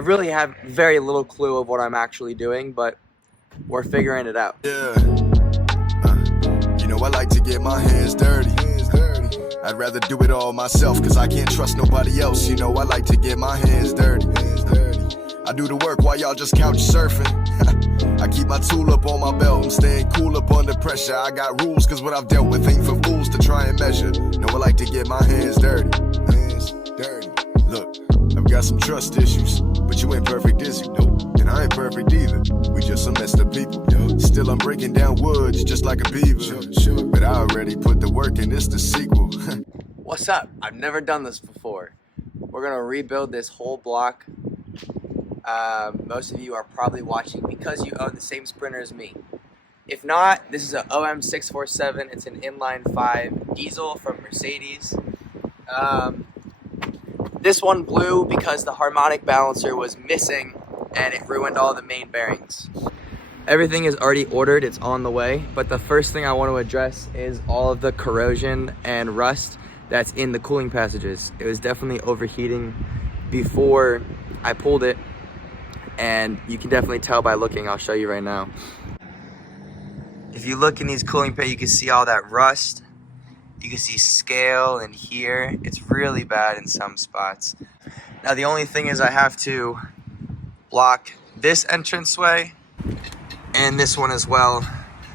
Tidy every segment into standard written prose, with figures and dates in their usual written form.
I really have very little clue of what I'm actually doing, but we're figuring it out. Yeah. You know, I like to get my hands dirty. I'd rather do it all myself, cause I can't trust nobody else. You know, I like to get my hands dirty. I do the work while y'all just couch surfing. I keep my tool up on my belt, I'm staying cool up under pressure. I got rules, cause what I've dealt with ain't for fools to try and measure. No, I like to get my hands dirty. Hands dirty. Look, I've got some trust issues, but you ain't perfect, is you? Nope. And I ain't perfect either. We just some messed up people. Still, I'm breaking down woods just like a beaver. Sure. But I already put the work in, this the sequel. What's up? I've never done this before. We're gonna rebuild this whole block. Most of you are probably watching because you own the same Sprinter as me. If not, this is an OM647. It's an inline 5 diesel from Mercedes. This one blew because the harmonic balancer was missing and it ruined all the main bearings. Everything is already ordered, it's on the way, but the first thing I want to address is all of the corrosion and rust that's in the cooling passages. It was definitely overheating before I pulled it, and you can definitely tell by looking. I'll show you right now. If you look in these cooling pits, you can see all that rust. You can see scale in here. It's really bad in some spots. Now the only thing is I have to block this entranceway and this one as well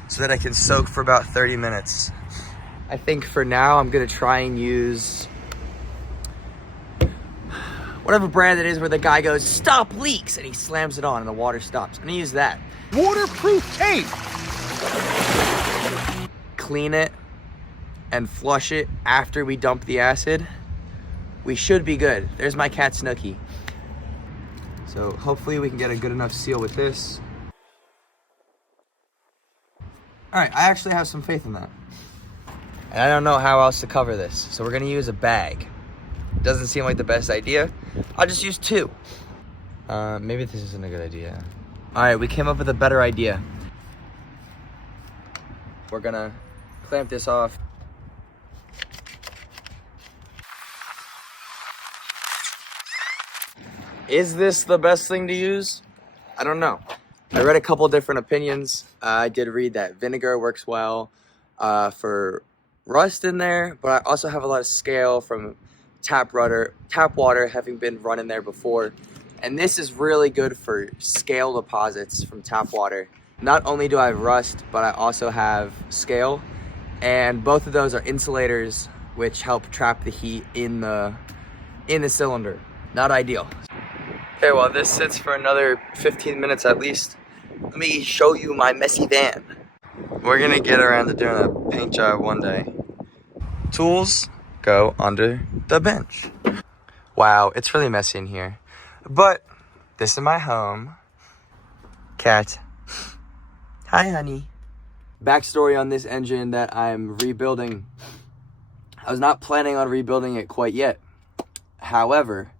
so that I can soak for about 30 minutes. I think for now I'm gonna try and use whatever brand it is where the guy goes, "Stop leaks," and he slams it on and the water stops. I'm gonna use that. Waterproof tape! Clean it and flush it after we dump the acid. We should be good. There's my cat Snooky. So hopefully we can get a good enough seal with this. All right, I actually have some faith in that. And I don't know how else to cover this. So we're gonna use a bag. Doesn't seem like the best idea. I'll just use 2. Maybe this isn't a good idea. All right, we came up with a better idea. We're gonna clamp this off. Is this the best thing to use? I don't know. I read a couple different opinions. I did read that vinegar works well for rust in there, but I also have a lot of scale from tap water having been run in there before. And this is really good for scale deposits from tap water. Not only do I have rust, but I also have scale. And both of those are insulators, which help trap the heat in the cylinder. Not ideal. Okay, well this sits for another 15 minutes at least. Let me show you my messy van. We're gonna get around to doing a paint job one day. Tools go under the bench. Wow, it's really messy in here. But this is my home. Cat. Hi, honey. Backstory on this engine that I'm rebuilding. I was not planning on rebuilding it quite yet. However,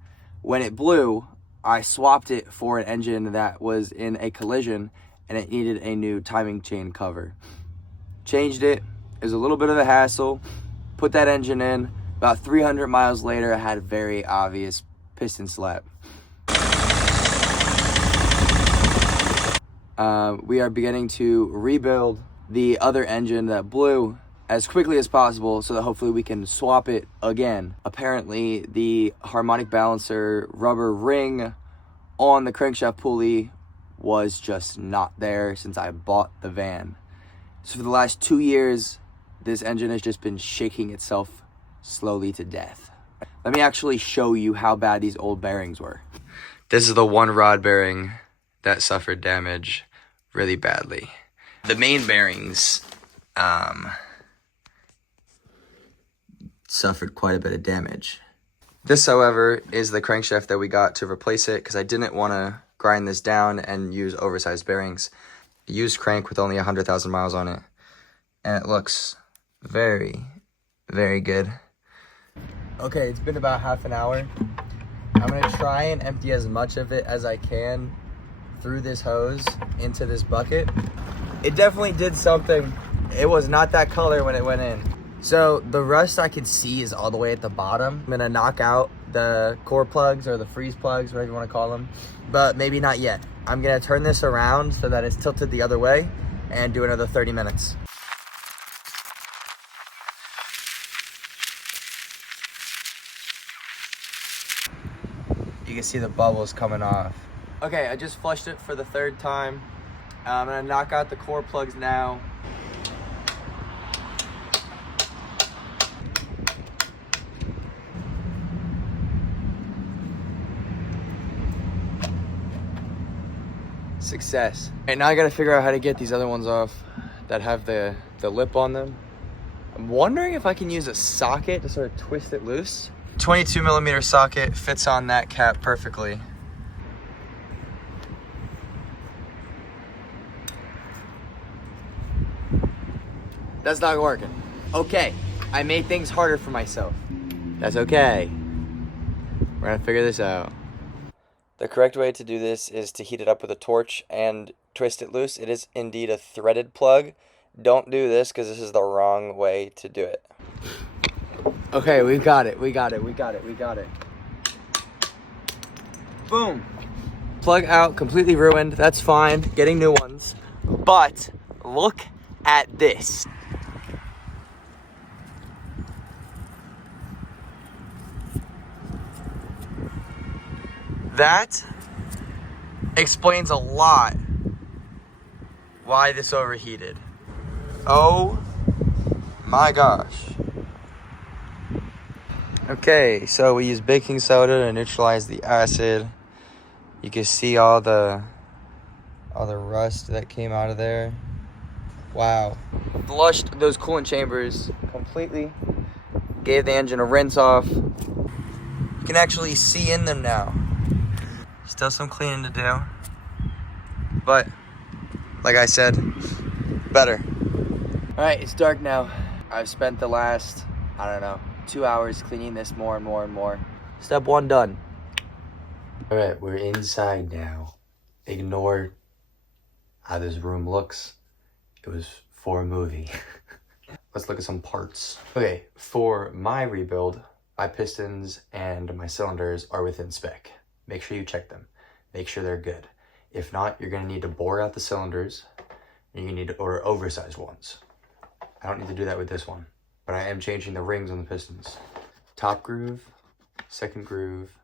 when it blew, I swapped it for an engine that was in a collision and it needed a new timing chain cover. Changed it. It was a little bit of a hassle. Put that engine in. About 300 miles later, I had a very obvious piston slap. We are beginning to rebuild the other engine that blew as quickly as possible so that hopefully we can swap it again. Apparently, the harmonic balancer rubber ring on the crankshaft pulley was just not there since I bought the van. So for the last 2 years, this engine has just been shaking itself slowly to death. Let me actually show you how bad these old bearings were. This is the one rod bearing that suffered damage really badly. The main bearings suffered quite a bit of damage. This, however, is the crankshaft that we got to replace it because I didn't want to grind this down and use oversized bearings. I used crank with only 100,000 miles on it, and it looks very, very good. Okay, it's been about half an hour. I'm gonna try and empty as much of it as I can through this hose into this bucket. It definitely did something. It was not that color when it went in. So the rust I could see is all the way at the bottom. I'm gonna knock out the core plugs or the freeze plugs, whatever you want to call them, but maybe not yet. I'm gonna turn this around so that it's tilted the other way and do another 30 minutes. You can see the bubbles coming off. Okay, I just flushed it for the third time. I'm gonna knock out the core plugs now. Success. Okay, now I gotta figure out how to get these other ones off that have the lip on them. I'm wondering if I can use a socket to sort of twist it loose. 22mm socket fits on that cap perfectly. That's not working. Okay, I made things harder for myself. That's okay. We're gonna figure this out. The correct way to do this is to heat it up with a torch and twist it loose. It is indeed a threaded plug. Don't do this because this is the wrong way to do it. Okay, we got it. Boom. Plug out, completely ruined. That's fine. Getting new ones. But look at this. That explains a lot why this overheated. Oh my gosh. Okay, so we use baking soda to neutralize the acid. You can see all the rust that came out of there. Wow. Flushed those coolant chambers completely. Gave the engine a rinse off. You can actually see in them now. Still some cleaning to do, but like I said, better. All right, it's dark now. I've spent the last, 2 hours cleaning this more and more. Step one done. All right, we're inside now. Ignore how this room looks. It was for a movie. Let's look at some parts. Okay, for my rebuild, my pistons and my cylinders are within spec. Make sure you check them. Make sure they're good. If not, you're gonna need to bore out the cylinders and you're gonna need to order oversized ones. I don't need to do that with this one, but I am changing the rings on the pistons. Top groove, second groove,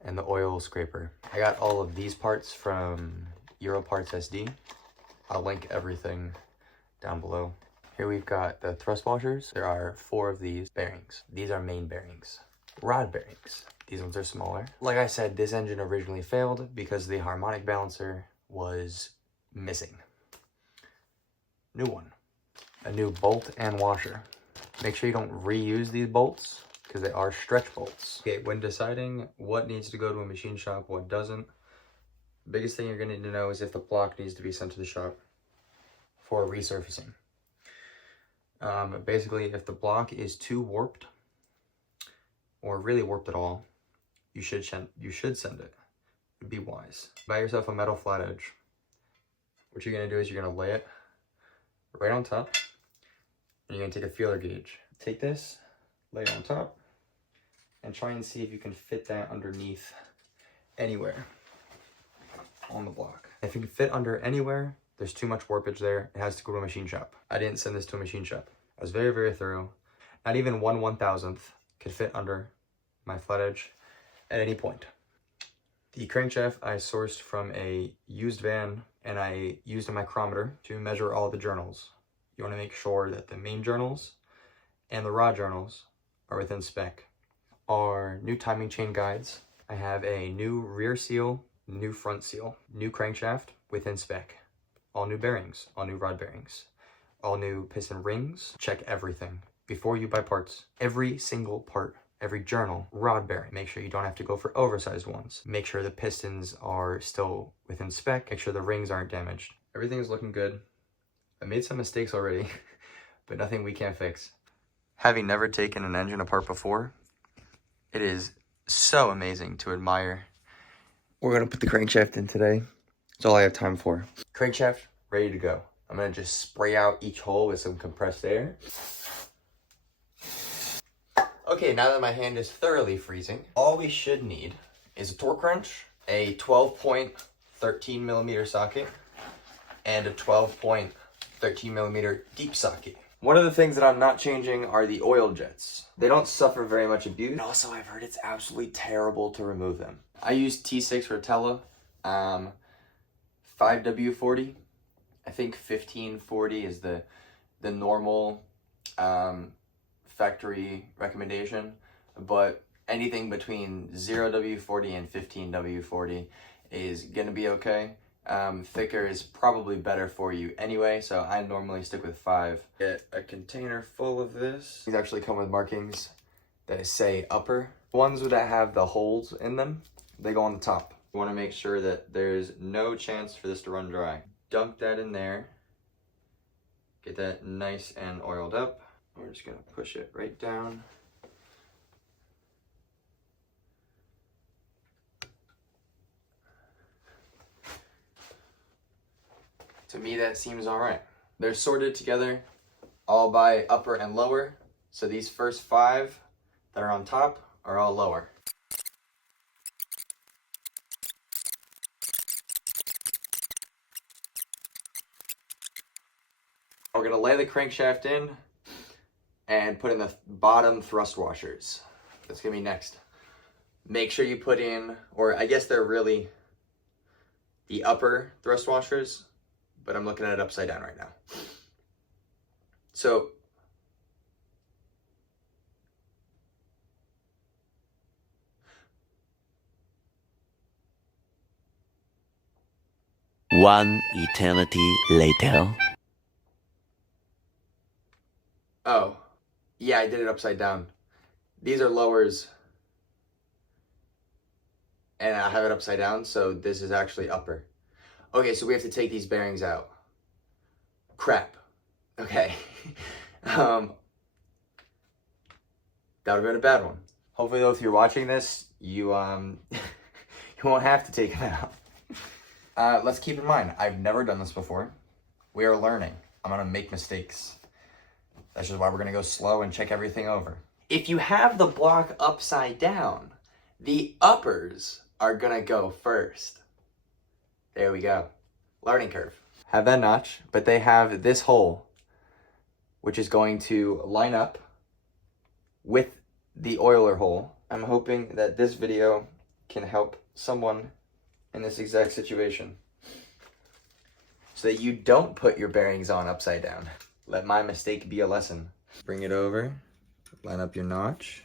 and the oil scraper. I got all of these parts from Europarts SD. I'll link everything down below. Here we've got the thrust washers. There are 4 of these bearings. These are main bearings. Rod bearings. These ones are smaller. Like I said, this engine originally failed because the harmonic balancer was missing. New one. A new bolt and washer. Make sure you don't reuse these bolts because they are stretch bolts. Okay, when deciding what needs to go to a machine shop, what doesn't, the biggest thing you're gonna need to know is if the block needs to be sent to the shop for resurfacing. Basically, if the block is too warped or really warped at all, you should send it. It'd be wise. Buy yourself a metal flat edge. What you're gonna do is you're gonna lay it right on top, and you're gonna take a feeler gauge. Take this, lay it on top, and try and see if you can fit that underneath anywhere on the block. If you can fit under anywhere, there's too much warpage there, it has to go to a machine shop. I didn't send this to a machine shop. I was very, very thorough. Not even 1/1000th could fit under my flat edge at any point. The crankshaft I sourced from a used van, and I used a micrometer to measure all the journals. You want to make sure that the main journals and the rod journals are within spec. Our new timing chain guides. I have a new rear seal, new front seal, new crankshaft within spec. All new bearings, all new rod bearings, all new piston rings. Check everything before you buy parts. Every single part. Every journal, rod bearing. Make sure you don't have to go for oversized ones. Make sure the pistons are still within spec. Make sure the rings aren't damaged. Everything is looking good. I made some mistakes already, but nothing we can't fix. Having never taken an engine apart before, it is so amazing to admire. We're gonna put the crankshaft in today. That's all I have time for. Crankshaft, ready to go. I'm gonna just spray out each hole with some compressed air. Okay, now that my hand is thoroughly freezing, all we should need is a torque wrench, a 12-point 13mm socket, and a 12-point 13mm deep socket. One of the things that I'm not changing are the oil jets. They don't suffer very much abuse. And also, I've heard it's absolutely terrible to remove them. I use T6 Rotella, 5W40. I think 1540 is the normal factory recommendation, but anything between 0W40 and 15W40 is gonna be okay. Thicker is probably better for you anyway, so I normally stick with 5. Get a container full of this. These actually come with markings that say upper. The ones that have the holes in them, they go on the top. You wanna make sure that there's no chance for this to run dry. Dunk that in there. Get that nice and oiled up. We're just gonna push it right down. To me, that seems all right. They're sorted together all by upper and lower. So these first 5 that are on top are all lower. We're gonna lay the crankshaft in and put in the bottom thrust washers. That's gonna be next. Make sure you put in, or I guess they're really the upper thrust washers, but I'm looking at it upside down right now. So, One eternity later. oh, yeah, I did it upside down. These are lowers, and I have it upside down, so this is actually upper. Okay, so we have to take these bearings out. Crap. Okay. That would have been a bad one. Hopefully, though, if you're watching this, you you won't have to take them out. Let's keep in mind, I've never done this before. We are learning. I'm gonna make mistakes. That's just why we're gonna go slow and check everything over. If you have the block upside down, the uppers are gonna go first. There we go. Learning curve. Have that notch, but they have this hole, which is going to line up with the oiler hole. I'm hoping that this video can help someone in this exact situation, so that you don't put your bearings on upside down. Let my mistake be a lesson. Bring it over, line up your notch,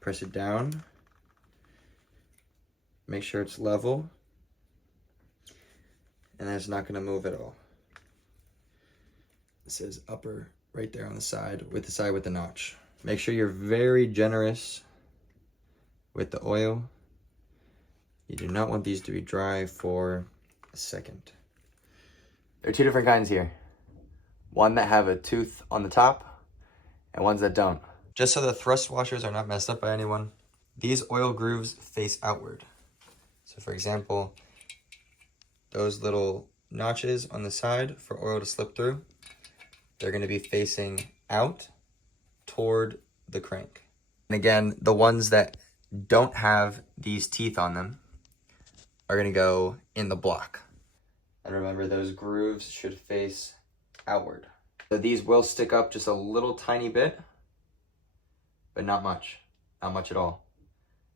press it down, make sure it's level, and then it's not gonna move at all. It says upper right there on the side with the notch. Make sure you're very generous with the oil. You do not want these to be dry for a second. There are 2 different kinds here. One that have a tooth on the top and ones that don't. Just so the thrust washers are not messed up by anyone, these oil grooves face outward. So for example, those little notches on the side for oil to slip through, they're gonna be facing out toward the crank. And again, the ones that don't have these teeth on them are gonna go in the block. And remember, those grooves should face outward. So these will stick up just a little tiny bit, but not much at all.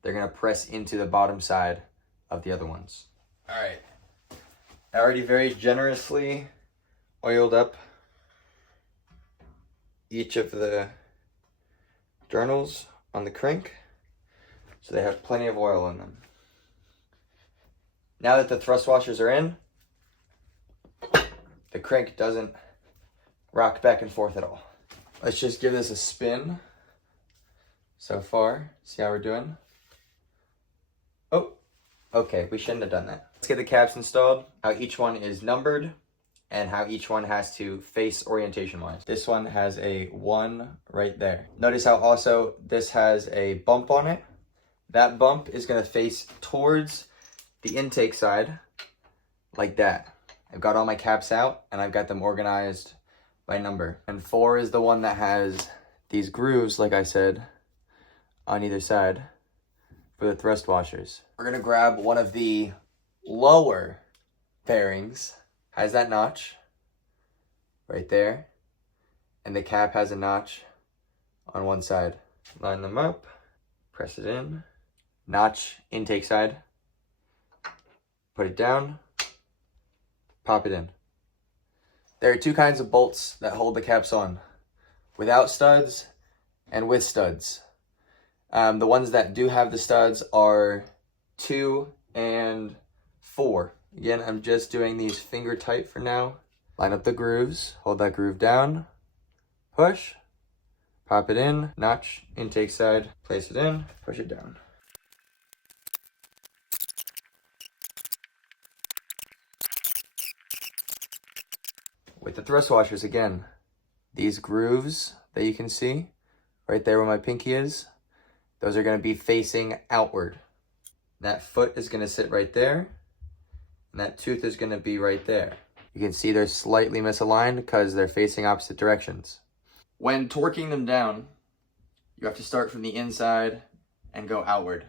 They're gonna press into the bottom side of the other ones. All right, I already very generously oiled up each of the journals on the crank, so they have plenty of oil in them. Now that the thrust washers are in, the crank doesn't rock back and forth at all. Let's just give this a spin so far. See how we're doing? Oh, okay, we shouldn't have done that. Let's get the caps installed, how each one is numbered, and how each one has to face orientation-wise. This one has a 1 right there. Notice how also this has a bump on it. That bump is gonna face towards the intake side, like that. I've got all my caps out, and I've got them organized by number. And 4 is the one that has these grooves, like I said, on either side for the thrust washers. We're gonna grab one of the lower bearings. Has that notch right there, and the cap has a notch on one side. Line them up, press it in, notch intake side, put it down, pop it in. There are two kinds of bolts that hold the caps on, without studs and with studs. The ones that do have the studs are 2 and 4. Again, I'm just doing these finger tight for now. Line up the grooves, hold that groove down, push, pop it in, notch, intake side, place it in, push it down. With the thrust washers, again, these grooves that you can see right there where my pinky is, those are going to be facing outward. That foot is going to sit right there, and that tooth is going to be right there. You can see they're slightly misaligned because they're facing opposite directions. When torquing them down, you have to start from the inside and go outward.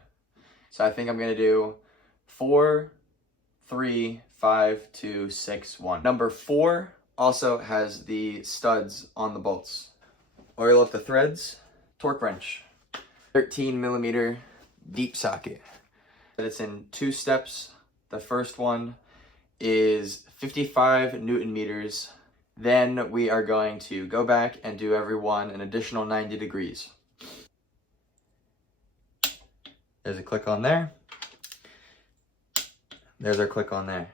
So I think I'm going to do 4, 3, 5, 2, 6, 1. Number 4 also has the studs on the bolts. Oil up the threads, torque wrench, 13mm deep socket. It's in 2 steps. The first one is 55 Newton meters. Then we are going to go back and do every one an additional 90 degrees. There's a click on there. There's our click on there.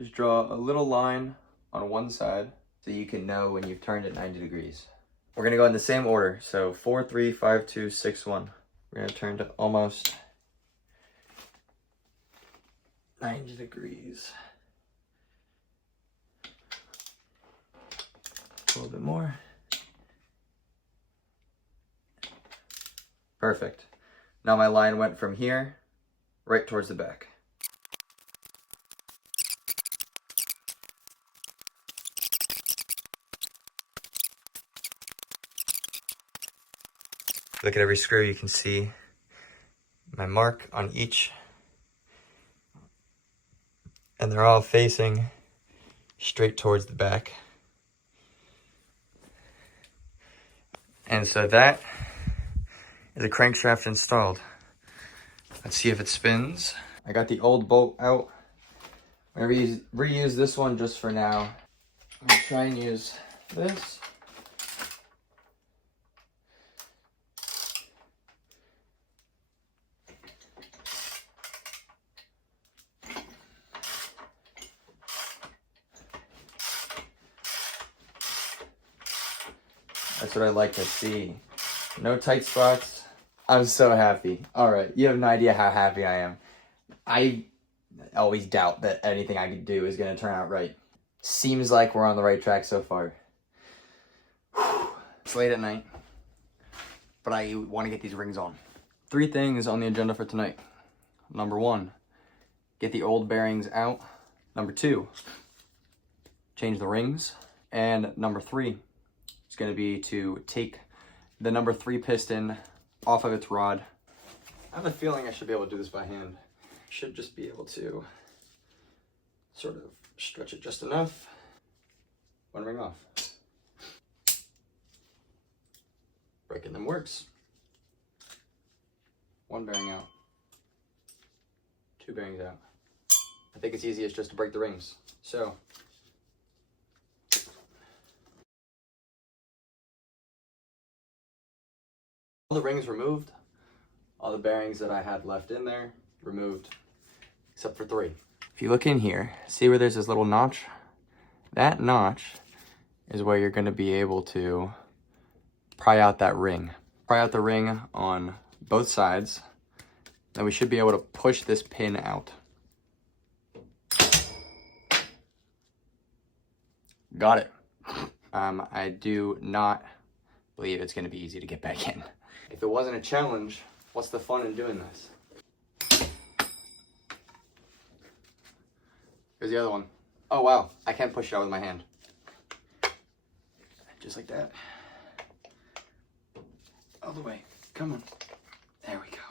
Just draw a little line on one side so you can know when you've turned it 90 degrees. We're gonna go in the same order. So 4, 3, 5, 2, 6, 1. We're gonna turn to almost 90 degrees. A little bit more. Perfect. Now my line went from here right towards the back. Look at every screw, you can see my mark on each. And they're all facing straight towards the back. And so that is a crankshaft installed. Let's see if it spins. I got the old bolt out. I'm gonna reuse this one just for now. I'm gonna try and use this. That's what I like to see. No tight spots. I'm so happy. All right, you have no idea how happy I am. I always doubt that anything I could do is gonna turn out right. Seems like we're on the right track so far. It's late at night, but I wanna get these rings on. 3 things on the agenda for tonight. Number 1, get the old bearings out. Number 2, change the rings. And number 3, is going to be to take the number 3 piston off of its rod. I have a feeling I should be able to do this by hand. Should just be able to sort of stretch it just enough. 1 ring off. Breaking them works. 1 bearing out. 2 bearings out. I think it's easiest just to break the rings. So all the rings removed, all the bearings that I had left in there removed, except for 3. If you look in here, see where there's this little notch? That notch is where you're going to be able to pry out that ring. Pry out the ring on both sides, then we should be able to push this pin out. Got it. I do not believe it's going to be easy to get back in. If it wasn't a challenge, what's the fun in doing this? Here's the other one. Oh wow, I can't push it out with my hand. Just like that. All the way, come on. There we go.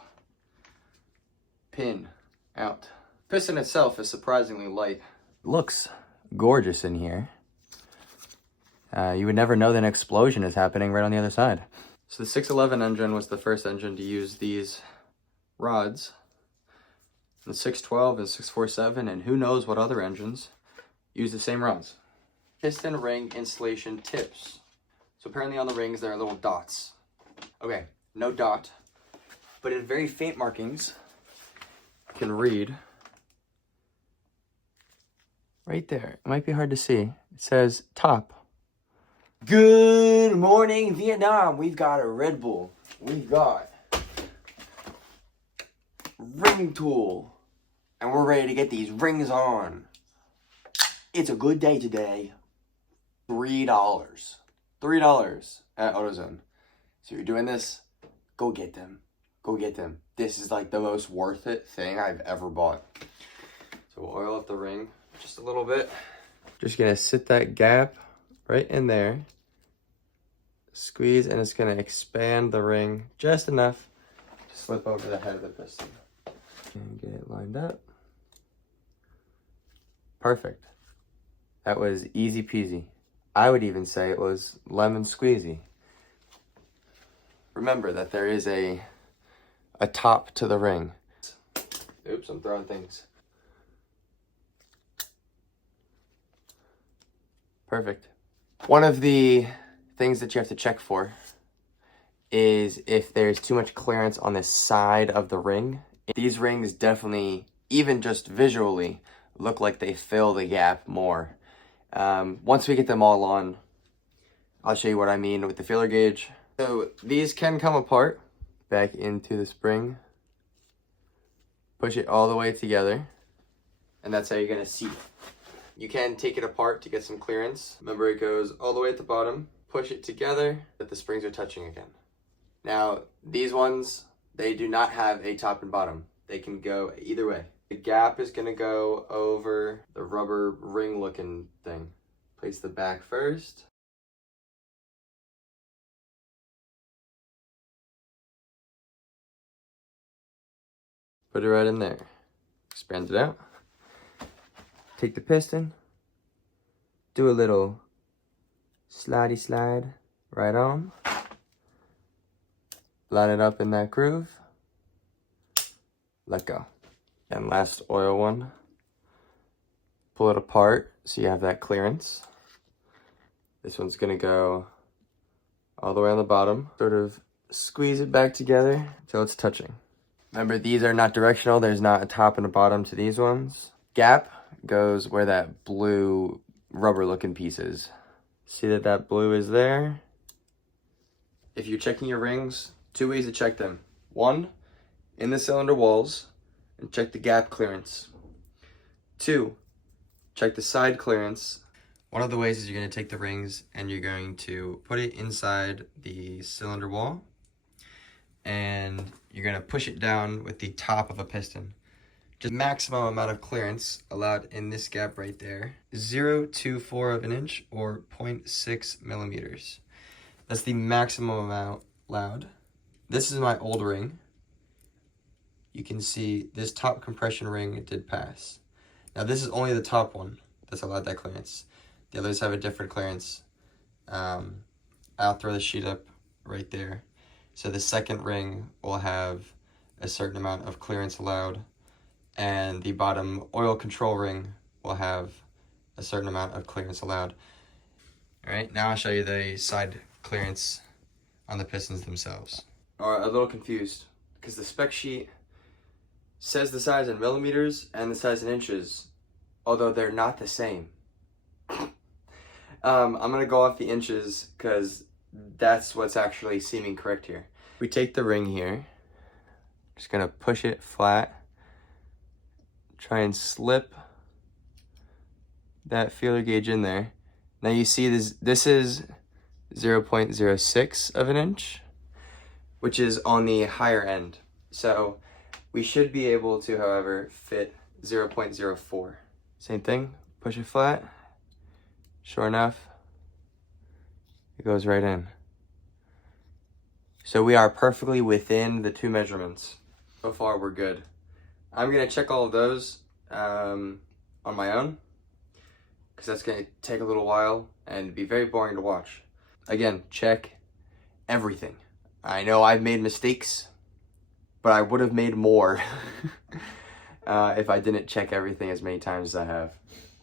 Pin out. Piston itself is surprisingly light. Looks gorgeous in here. You would never know that an explosion is happening right on the other side. So the 611 engine was the first engine to use these rods. The 612 and 647, and who knows what other engines use the same rods. Piston ring installation tips. So apparently on the rings there are little dots. Okay, no dot, but in very faint markings, you can read right there. It might be hard to see. It says top. Good morning, Vietnam. We've got a Red Bull. We've got ring tool. And we're ready to get these rings on. It's a good day today. $3. $3 at AutoZone. So you're doing this, go get them. Go get them. This is like the most worth it thing I've ever bought. So we'll oil up the ring just a little bit. Just gonna sit that gap right in there. Squeeze, and it's gonna expand the ring just enough to slip over the head of the piston. And get it lined up. Perfect. That was easy peasy. I would even say it was lemon squeezy. Remember that there is a top to the ring. Oops, I'm throwing things. Perfect. One of the things that you have to check for is if there's too much clearance on the side of the ring. These rings definitely, even just visually, look like they fill the gap more. Once we get them all on, I'll show you what I mean with the feeler gauge. So these can come apart, back into the spring, push it all the way together, and that's how you're gonna seat it. You can take it apart to get some clearance. Remember, it goes all the way at the bottom, push it together, that the springs are touching again. Now, these ones, they do not have a top and bottom. They can go either way. The gap is gonna go over the rubber ring looking thing. Place the back first. Put it right in there. Expand it out. Take the piston. Do a little slidey slide right on. Line it up in that groove. Let go. And last oil one. Pull it apart so you have that clearance. This one's gonna go all the way on the bottom. Sort of squeeze it back together until it's touching. Remember, these are not directional. There's not a top and a bottom to these ones. Gap goes where that blue rubber looking piece is. See that blue is there? If you're checking your rings, two ways to check them. One, in the cylinder walls, and check the gap clearance. Two, check the side clearance. One of the ways is you're going to take the rings and you're going to put it inside the cylinder wall, and you're going to push it down with the top of a piston. Just maximum amount of clearance allowed in this gap right there, 0.24 of an inch or 0.6 millimeters. That's the maximum amount allowed. This is my old ring. You can see this top compression ring did pass. Now this is only the top one that's allowed that clearance. The others have a different clearance. I'll throw the sheet up right there. So the second ring will have a certain amount of clearance allowed, and the bottom oil control ring will have a certain amount of clearance allowed. All right, now I'll show you the side clearance on the pistons themselves. Or a little confused because the spec sheet says the size in millimeters and the size in inches, although they're not the same. I'm gonna go off the inches because that's what's actually seeming correct here. We take the ring here, just gonna push it flat, try and slip that feeler gauge in there. Now you see this is 0.06 of an inch, which is on the higher end. So we should be able to, however, fit 0.04. Same thing, push it flat. Sure enough, it goes right in. So we are perfectly within the 2 measurements. So far, we're good. I'm gonna check all of those on my own, because that's gonna take a little while and be very boring to watch. Again, check everything. I know I've made mistakes, but I would have made more if I didn't check everything as many times as I have.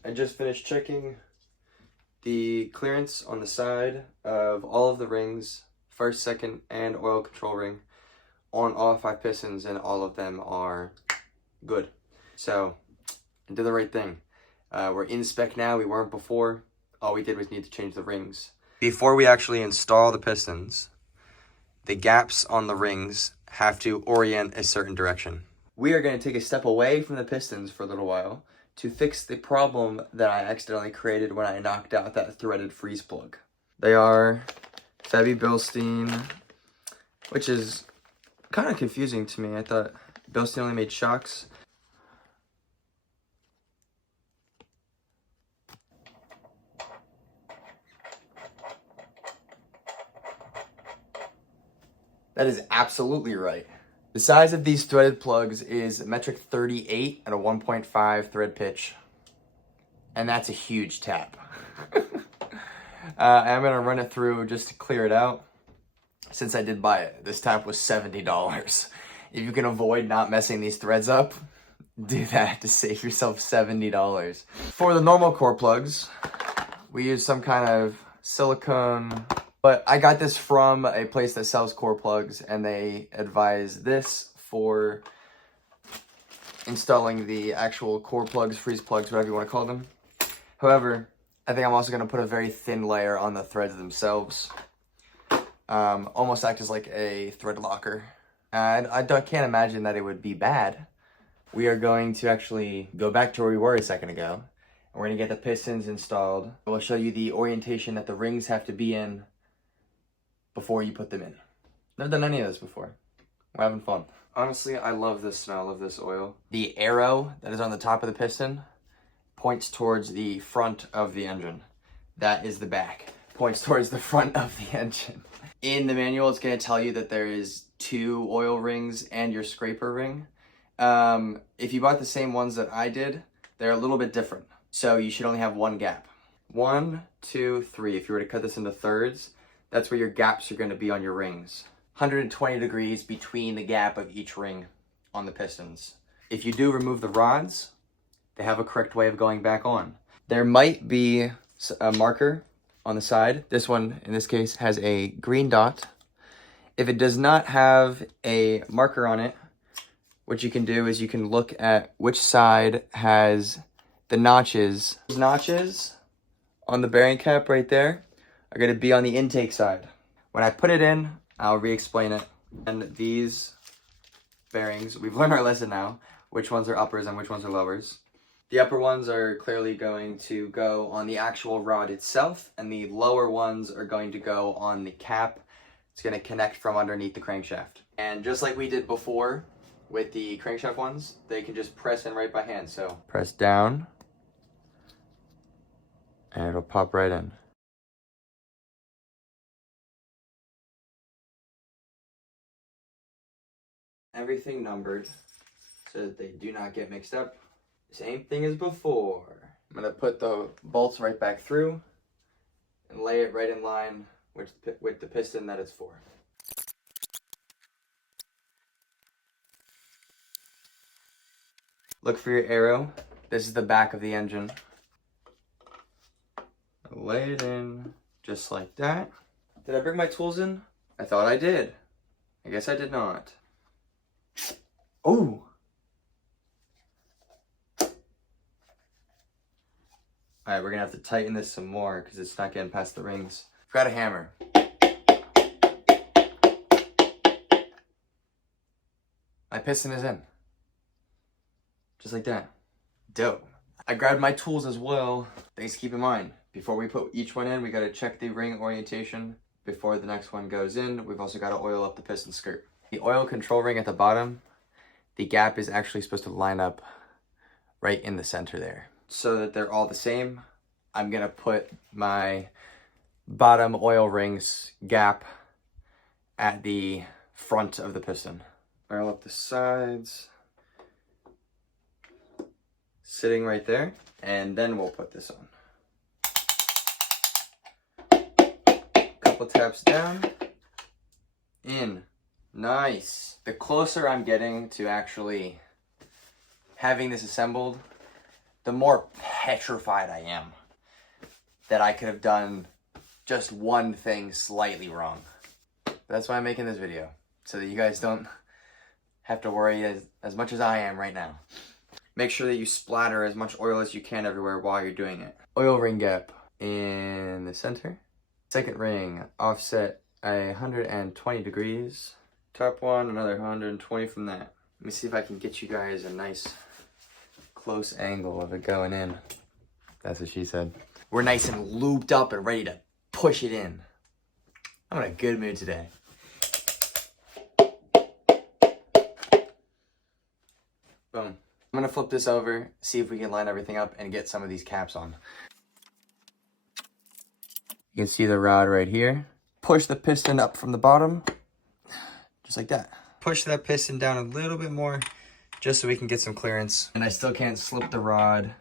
I just finished checking the clearance on the side of all of the rings, first, second, and oil control ring on all 5 pistons, and all of them are good. So I did the right thing. We're in spec now. We weren't before. All we did was need to change the rings. Before we actually install the pistons, the gaps on the rings have to orient a certain direction. We are going to take a step away from the pistons for a little while to fix the problem that I accidentally created when I knocked out that threaded freeze plug. They are Febby Bilstein, which is kind of confusing to me. I thought Bilstein only made shocks. That is absolutely right. The size of these threaded plugs is metric 38 at a 1.5 thread pitch. And that's a huge tap. I'm going to run it through just to clear it out. Since I did buy it, this tap was $70. If you can avoid not messing these threads up, do that to save yourself $70. For the normal core plugs, we use some kind of silicone. But I got this from a place that sells core plugs, and they advise this for installing the actual core plugs, freeze plugs, whatever you want to call them. However, I think I'm also going to put a very thin layer on the threads themselves. Almost act as like a thread locker. And I can't imagine that it would be bad. We are going to actually go back to where we were a second ago. And we're going to get the pistons installed. We'll show you the orientation that the rings have to be in before you put them in. Never done any of this before. We're having fun. Honestly, I love the smell of this oil. The arrow that is on the top of the piston points towards the front of the engine. That is the back. Points towards the front of the engine. In the manual, it's going to tell you that there is 2 oil rings and your scraper ring. If you bought the same ones that I did, they're a little bit different. So you should only have 1 gap. 1, 2, 3. If you were to cut this into thirds, that's where your gaps are going to be on your rings. 120 degrees between the gap of each ring on the pistons. If you do remove the rods, they have a correct way of going back on. There might be a marker on the side. This one, in this case, has a green dot. If it does not have a marker on it, what you can do is you can look at which side has the notches. Those notches on the bearing cap right there are going to be on the intake side. When I put it in, I'll re-explain it. And these bearings, we've learned our lesson now, which ones are uppers and which ones are lowers. The upper ones are clearly going to go on the actual rod itself, and the lower ones are going to go on the cap. It's going to connect from underneath the crankshaft. And just like we did before with the crankshaft ones, they can just press in right by hand. So press down, and it'll pop right in. Everything numbered so that they do not get mixed up. Same thing as before. I'm going to put the bolts right back through and lay it right in line with the piston that it's for. Look for your arrow. This is the back of the engine. Lay it in just like that. Did I bring my tools in? I thought I did. I guess I did not. Oh! Alright, we're gonna have to tighten this some more because it's not getting past the rings. I've got a hammer. My piston is in. Just like that. Dope. I grabbed my tools as well. Things to keep in mind. Before we put each one in, we gotta check the ring orientation before the next one goes in. We've also gotta oil up the piston skirt. The oil control ring at the bottom, the gap is actually supposed to line up right in the center there. so that they're all the same, I'm gonna put my bottom oil rings gap at the front of the piston. Oil up the sides, sitting right there, and then we'll put this on. Couple taps down, in. Nice. The closer I'm getting to actually having this assembled, the more petrified I am that I could have done just one thing slightly wrong. That's why I'm making this video, so that you guys don't have to worry as much as I am right now. Make sure that you splatter as much oil as you can everywhere while you're doing it. Oil ring gap in the center. Second ring offset 120 degrees. Top one, another 120 from that. Let me see if I can get you guys a nice close angle of it going in. That's what she said. We're nice and looped up and ready to push it in. I'm in a good mood today. Boom. I'm gonna flip this over, see if we can line everything up and get some of these caps on. You can see the rod right here. Push the piston up from the bottom, just like that. Push that piston down a little bit more, just so we can get some clearance. And I still can't slip the rod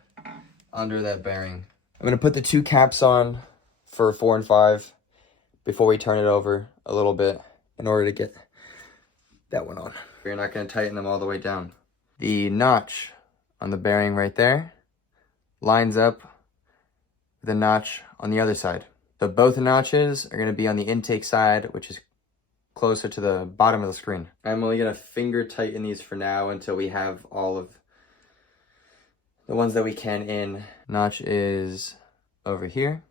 under that bearing. I'm gonna put the two caps on for 4 and 5 before we turn it over a little bit in order to get that one on. We're not gonna tighten them all the way down. The notch on the bearing right there lines up with the notch on the other side. So both notches are gonna be on the intake side, which is closer to the bottom of the screen. I'm only gonna finger tighten these for now until we have all of the ones that we can in. Notch is over here.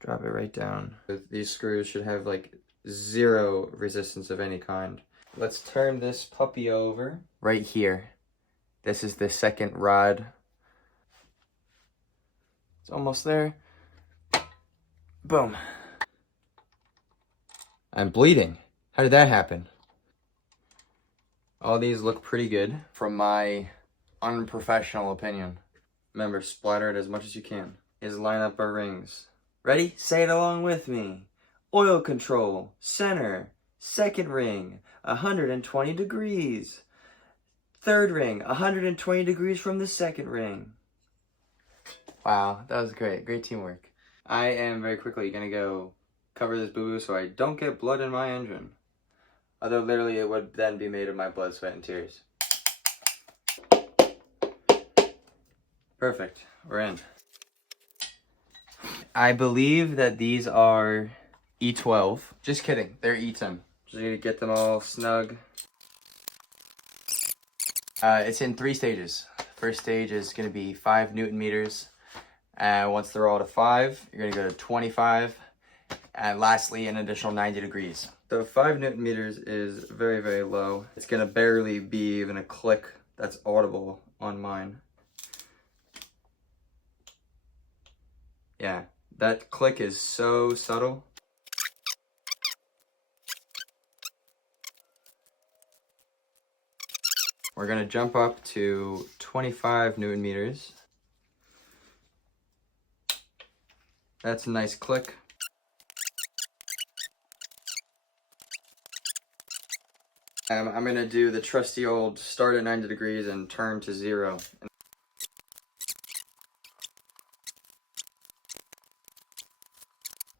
Drop it right down. These screws should have like 0 resistance of any kind. Let's turn this puppy over. Right here. This is the second rod. It's almost there. Boom. I'm bleeding. How did that happen? All these look pretty good from my unprofessional opinion. Remember, splatter it as much as you can. Is line up our rings. Ready? Say it along with me. Oil control, center, second ring, 120 degrees. Third ring, 120 degrees from the second ring. Wow, that was great. Great teamwork. I am very quickly gonna go cover this boo-boo so I don't get blood in my engine. Although literally it would then be made of my blood, sweat, and tears. Perfect, we're in. I believe that these are E12. Just kidding, they're E10. Just need to get them all snug. It's in 3 stages. First stage is gonna be 5 Newton meters. Once they're all to 5, you're gonna go to 25. And lastly, an additional 90 degrees. So 5 Newton meters is very, very low. It's gonna barely be even a click that's audible on mine. Yeah, that click is so subtle. We're gonna jump up to 25 Newton meters. That's a nice click. I'm gonna do the trusty old start at 90 degrees and turn to 0.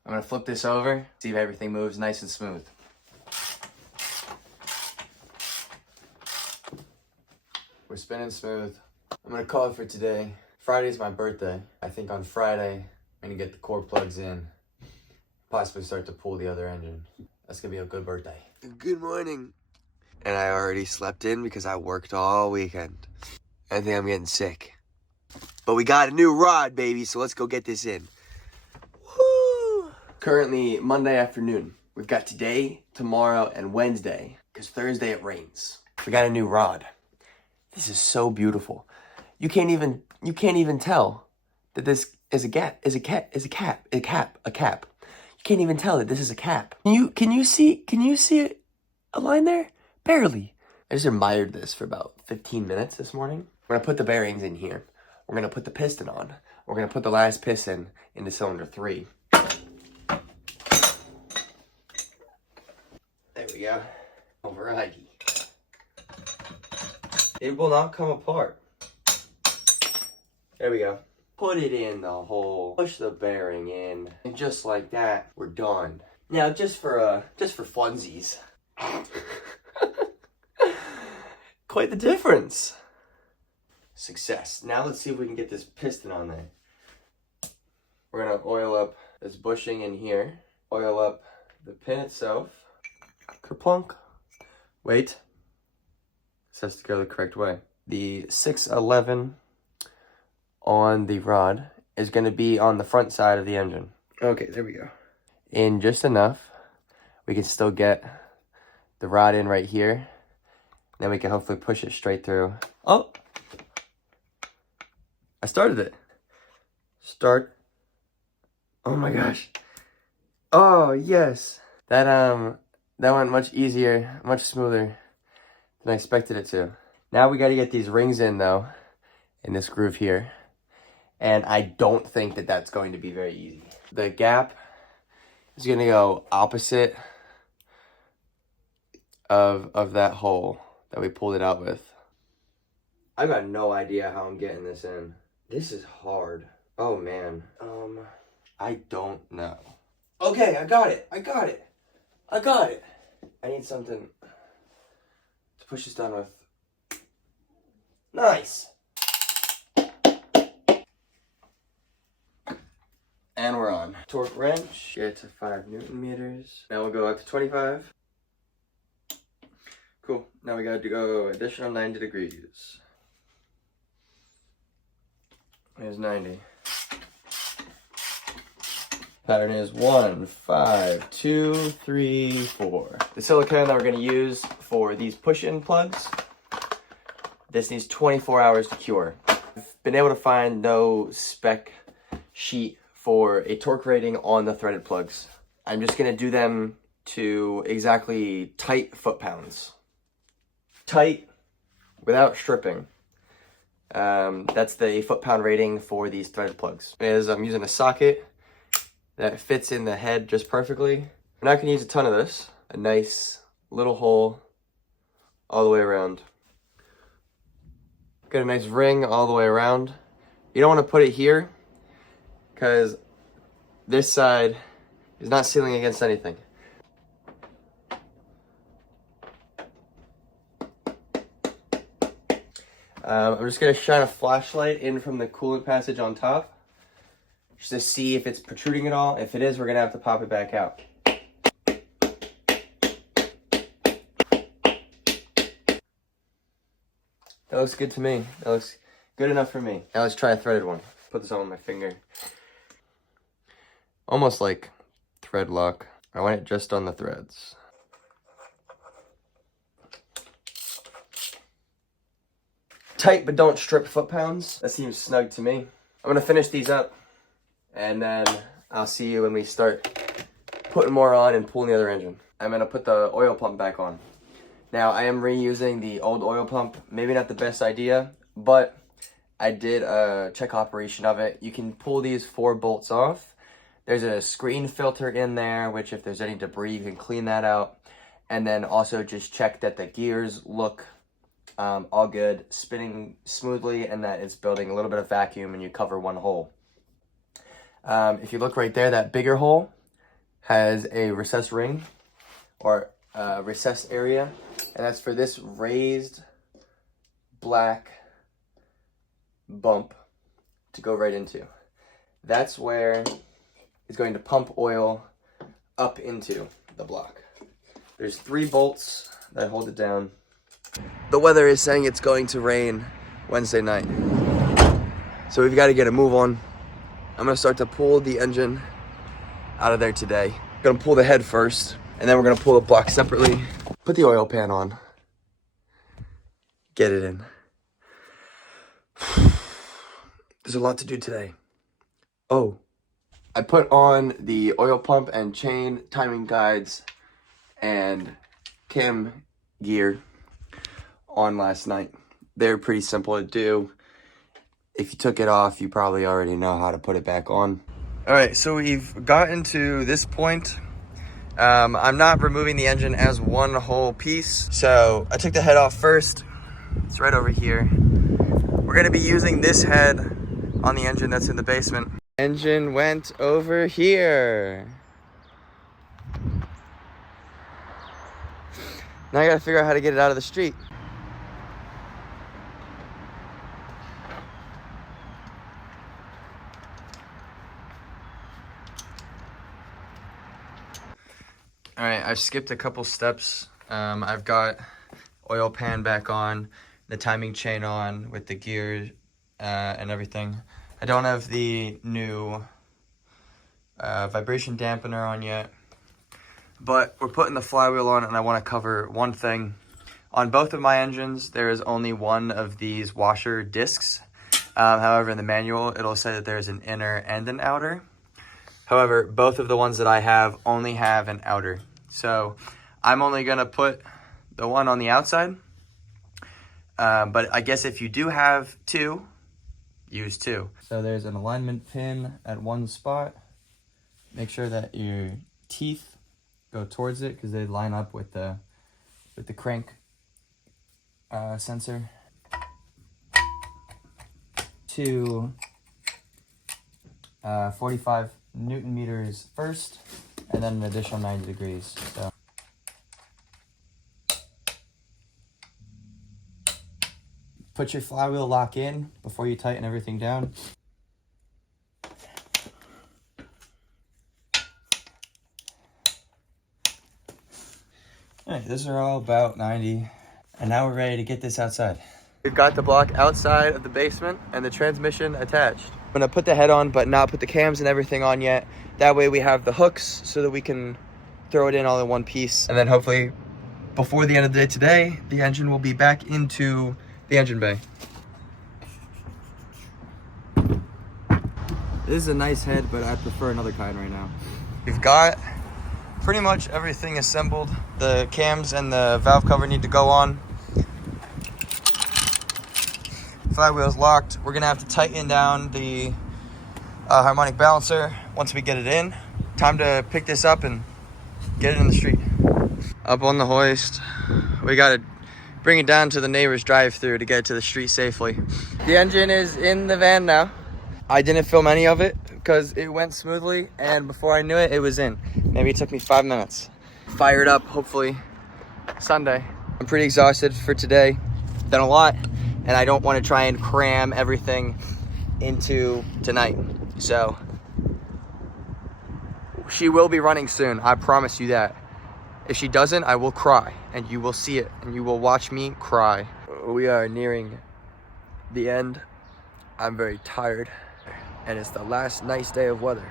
I'm gonna flip this over, see if everything moves nice and smooth. We're spinning smooth. I'm gonna call it for today. Friday's my birthday. I think on Friday, I'm gonna get the core plugs in, possibly start to pull the other engine. That's gonna be a good birthday. Good morning. And I already slept in because I worked all weekend. I think I'm getting sick. But we got a new rod, baby, so let's go get this in. Woo! Currently Monday afternoon. We've got today, tomorrow, and Wednesday, because Thursday it rains. We got a new rod. This is so beautiful. You can't even tell that this is a cap. You can't even tell that this is a cap. Can you see a line there? Barely. I just admired this for about 15 minutes this morning. We're gonna put the bearings in here. We're gonna put the piston on. We're gonna put the last piston into cylinder 3. There we go. Alrighty. It will not come apart. There we go. Put it in the hole. Push the bearing in, and just like that, we're done. Now, just for funsies. Quite the difference. Success. Now let's see if we can get this piston on there. We're gonna oil up this bushing in here. Oil up the pin itself. Kerplunk. Wait. This has to go the correct way. The 611 on the rod is going to be on the front side of the engine. Okay, there we go. In just enough, we can still get the rod in right here. Then we can hopefully push it straight through. Oh! I started it. Start. Oh my gosh. Oh, yes. That went much easier, much smoother than I expected it to. Now we got to get these rings in though, in this groove here. And I don't think that that's going to be very easy. The gap is going to go opposite of that hole that we pulled it out with. I got no idea how I'm getting this in. This is hard. Oh man. I don't know. Okay, I got it. I got it. I got it. I need something to push this down with. Nice. And we're on. Torque wrench, get it to 5 Newton meters. Now we'll go up to 25. Cool. Now we gotta go additional 90 degrees. There's 90. Pattern is 1, 5, 2, 3, 4. The silicone that we're gonna use for these push-in plugs, this needs 24 hours to cure. I've been able to find no spec sheet for a torque rating on the threaded plugs. I'm just gonna do them to exactly tight foot-pounds. Tight without stripping. That's the foot-pound rating for these threaded plugs. I'm using a socket that fits in the head just perfectly. We're not gonna use a ton of this. A nice little hole all the way around. Got a nice ring all the way around. You don't wanna put it here because this side is not sealing against anything. I'm just gonna shine a flashlight in from the coolant passage on top, just to see if it's protruding at all. If it is, we're gonna have to pop it back out. That looks good to me. That looks good enough for me. Now let's try a threaded one. Put this on my finger. Almost like thread lock. I want it just on the threads. Tight but don't strip foot-pounds. That seems snug to me. I'm gonna finish these up and then I'll see you when we start putting more on and pulling the other engine. I'm gonna put the oil pump back on. Now I am reusing the old oil pump. Maybe not the best idea, but I did a check operation of it. You can pull these 4 bolts off. There's a screen filter in there, which if there's any debris, you can clean that out. And then also just check that the gears look all good, spinning smoothly, and that it's building a little bit of vacuum and you cover one hole. If you look right there, that bigger hole has a recess ring or recess area, and that's for this raised black bump to go right into. That's where it's going to pump oil up into the block. There's 3 bolts that hold it down. The weather is saying it's going to rain Wednesday night, so we've got to get a move on. I'm gonna start to pull the engine out of there today. Gonna pull the head first, and then we're gonna pull the block separately. Put the oil pan on. Get it in. There's a lot to do today. Oh, I put on the oil pump and chain timing guides and cam gear on last night. they're pretty simple to do. If you took it off, you probably already know how to put it back on. All right, so we've gotten to this point. I'm not removing the engine as one whole piece. So I took the head off first. It's right over here. We're gonna be using this head on the engine that's in the basement. Engine went over here. Now I gotta figure out how to get it out of the street. All right, I've skipped a couple steps. I've got oil pan back on, the timing chain on with the gear and everything. I don't have the new vibration dampener on yet, but we're putting the flywheel on, and I want to cover one thing. On both of my engines, there is only one of these washer discs. However, in the manual, it'll say that there's an inner and an outer. However, both of the ones that I have only have an outer. So I'm only gonna put the one on the outside. But I guess if you do have two, use two. So there's an alignment pin at one spot. Make sure that your teeth go towards it because they line up with the crank sensor. 2 45 Newton meters first, and then an additional 90 degrees. So put your flywheel lock in before you tighten everything down. All right, those are all about 90, and now we're ready to get this outside. We've got the block outside of the basement and the transmission attached. I'm gonna put the head on, but not put the cams and everything on yet. That way we have the hooks so that we can throw it in all in one piece. And then hopefully before the end of the day today, the engine will be back into the engine bay. This is a nice head, but I prefer another kind right now. We've got pretty much everything assembled. The cams and the valve cover need to go on. Flywheel's locked. We're gonna have to tighten down the harmonic balancer once we get it in. Time to pick this up and get it in the street. Up on the hoist, we gotta bring it down to the neighbor's drive-through to get it to the street safely. The engine is in the van now. I didn't film any of it because it went smoothly, and before I knew it, it was in. Maybe it took me 5 minutes. Fired up, hopefully Sunday. I'm pretty exhausted for today. Done a lot, and I don't want to try and cram everything into tonight. So she will be running soon, I promise you that. If she doesn't, I will cry, and you will see it, and you will watch me cry. We are nearing the end. I'm very tired, and it's the last nice day of weather.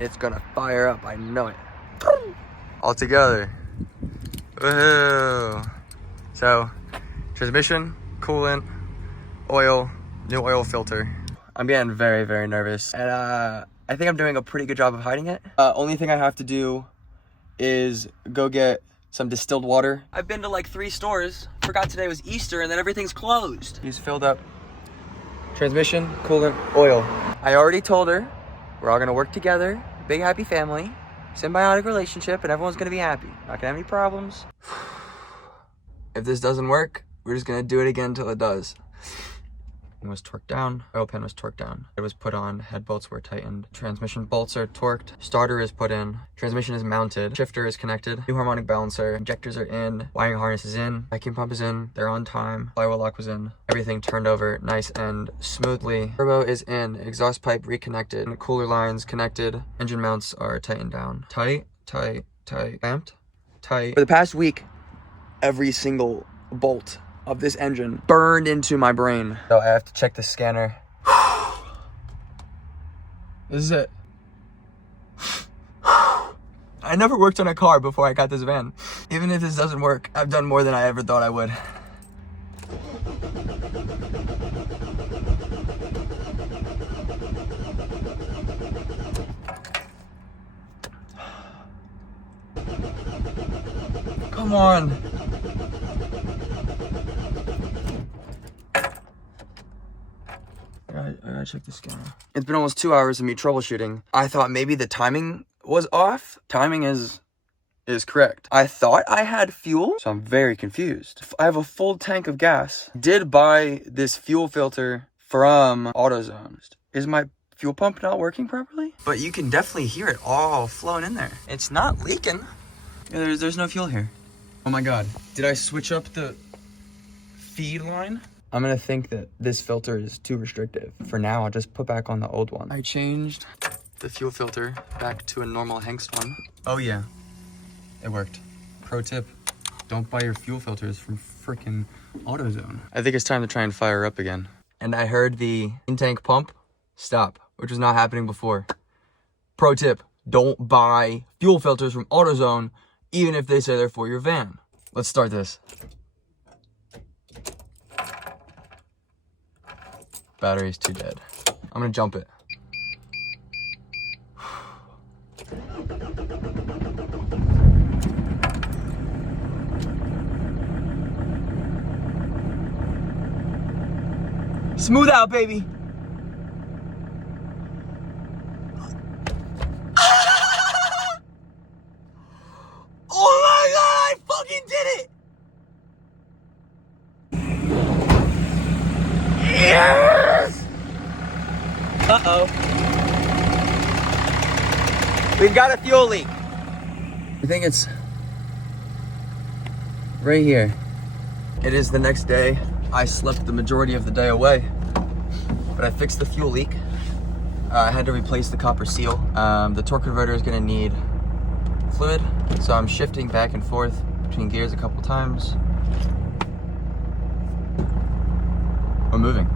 It's gonna fire up, I know it. All together. Woohoo! So, transmission, coolant, oil, new oil filter. I'm getting very, very nervous, and I think I'm doing a pretty good job of hiding it. Only thing I have to do is go get some distilled water. I've been to like 3 stores, forgot today was Easter, and then everything's closed. He's filled up transmission, coolant, oil. I already told her we're all gonna work together, big happy family, symbiotic relationship, and everyone's gonna be happy. Not gonna have any problems. If this doesn't work, we're just gonna do it again until it does. It was torqued down, oil pan was torqued down. It was put on, head bolts were tightened. Transmission bolts are torqued, starter is put in, transmission is mounted, shifter is connected, new harmonic balancer, injectors are in, wiring harness is in, vacuum pump is in, they're on time, flywheel lock was in, everything turned over nice and smoothly. Turbo is in, exhaust pipe reconnected, cooler lines connected, engine mounts are tightened down. Tight, tight, tight, clamped, tight. For the past week, every single bolt of this engine burned into my brain. So I have to check the scanner. This is it. I never worked on a car before I got this van. Even if this doesn't work, I've done more than I ever thought I would. Come on. check the scanner. It's been almost 2 hours of me troubleshooting. I thought maybe the timing was off. Timing is correct. I thought I had fuel, so I'm very confused. I have a full tank of gas. Did buy this fuel filter from AutoZone. Is my fuel pump not working properly? But you can definitely hear it all flowing in there. It's not leaking. Yeah, there's no fuel here. Oh my God. Did I switch up the feed line? I'm gonna think that this filter is too restrictive. For now, I'll just put back on the old one. I changed the fuel filter back to a normal Hengst one. Oh yeah, it worked. Pro tip, don't buy your fuel filters from freaking AutoZone. I think it's time to try and fire up again. And I heard the in-tank pump stop, which was not happening before. Pro tip, don't buy fuel filters from AutoZone, even if they say they're for your van. Let's start this. Battery's too dead. I'm gonna jump it. Smooth out, baby. Oh my God, I fucking did it! Yes! Uh-oh. We've got a fuel leak. I think it's right here. It is the next day. I slept the majority of the day away, but I fixed the fuel leak. I had to replace the copper seal. The torque converter is gonna need fluid, so I'm shifting back and forth between gears a couple times. We're moving.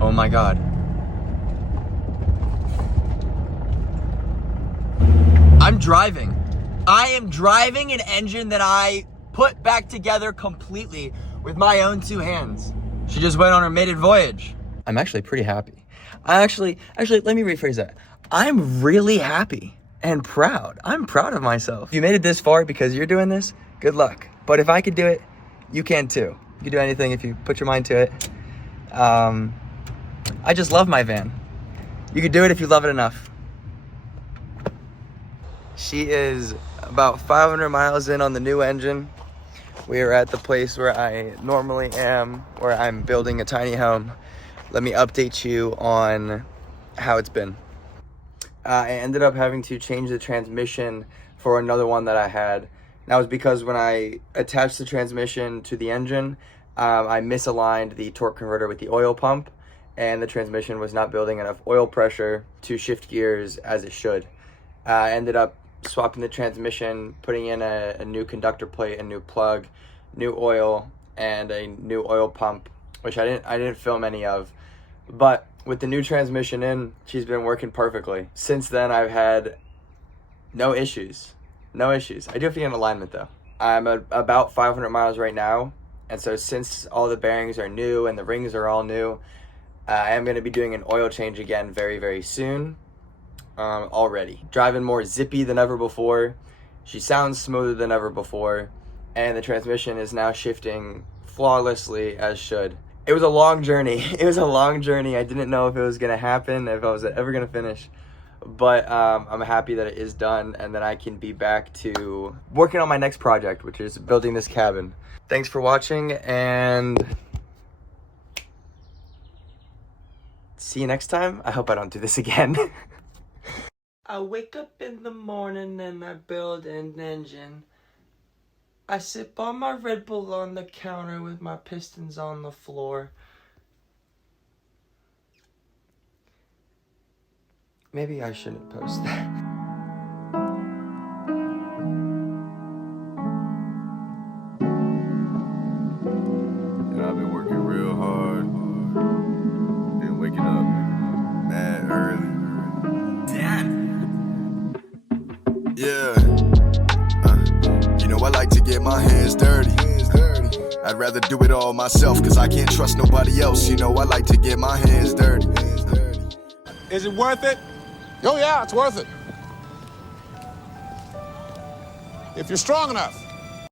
Oh my God. I'm driving. I am driving an engine that I put back together completely with my own two hands. She just went on her maiden voyage. I'm actually pretty happy. Actually, let me rephrase that. I'm really happy and proud. I'm proud of myself. If you made it this far because you're doing this, good luck. But if I could do it, you can too. You can do anything if you put your mind to it. I just love my van. You could do it if you love it enough. She is about 500 miles in on the new engine. We are at the place where I normally am, where I'm building a tiny home. Let me update you on how it's been. I ended up having to change the transmission for another one that I had. That was because when I attached the transmission to the engine, I misaligned the torque converter with the oil pump, and the transmission was not building enough oil pressure to shift gears as it should. I ended up swapping the transmission, putting in a new conductor plate, a new plug, new oil, and a new oil pump, which I didn't film any of. But with the new transmission in, she's been working perfectly. Since then, I've had no issues. No issues. I do have to get an alignment though. I'm at about 500 miles right now, and so since all the bearings are new and the rings are all new, I am going to be doing an oil change again very, very soon. Already driving more zippy than ever before. She sounds smoother than ever before, and the transmission is now shifting flawlessly as should. It was a long journey. It was a long journey. I didn't know if it was gonna happen, if I was ever gonna finish, but I'm happy that it is done, and that I can be back to working on my next project, which is building this cabin. Thanks for watching, and see you next time. I hope I don't do this again. I wake up in the morning and I build an engine. I sip on my Red Bull on the counter with my pistons on the floor. Maybe I shouldn't post that. I've been working real hard. Been waking up mad early. Damn. Yeah. You know I like to get my hands dirty. I'd rather do it all myself, cause I can't trust nobody else. You know I like to get my hands dirty. Is it worth it? Oh yeah, it's worth it. if you're strong enough.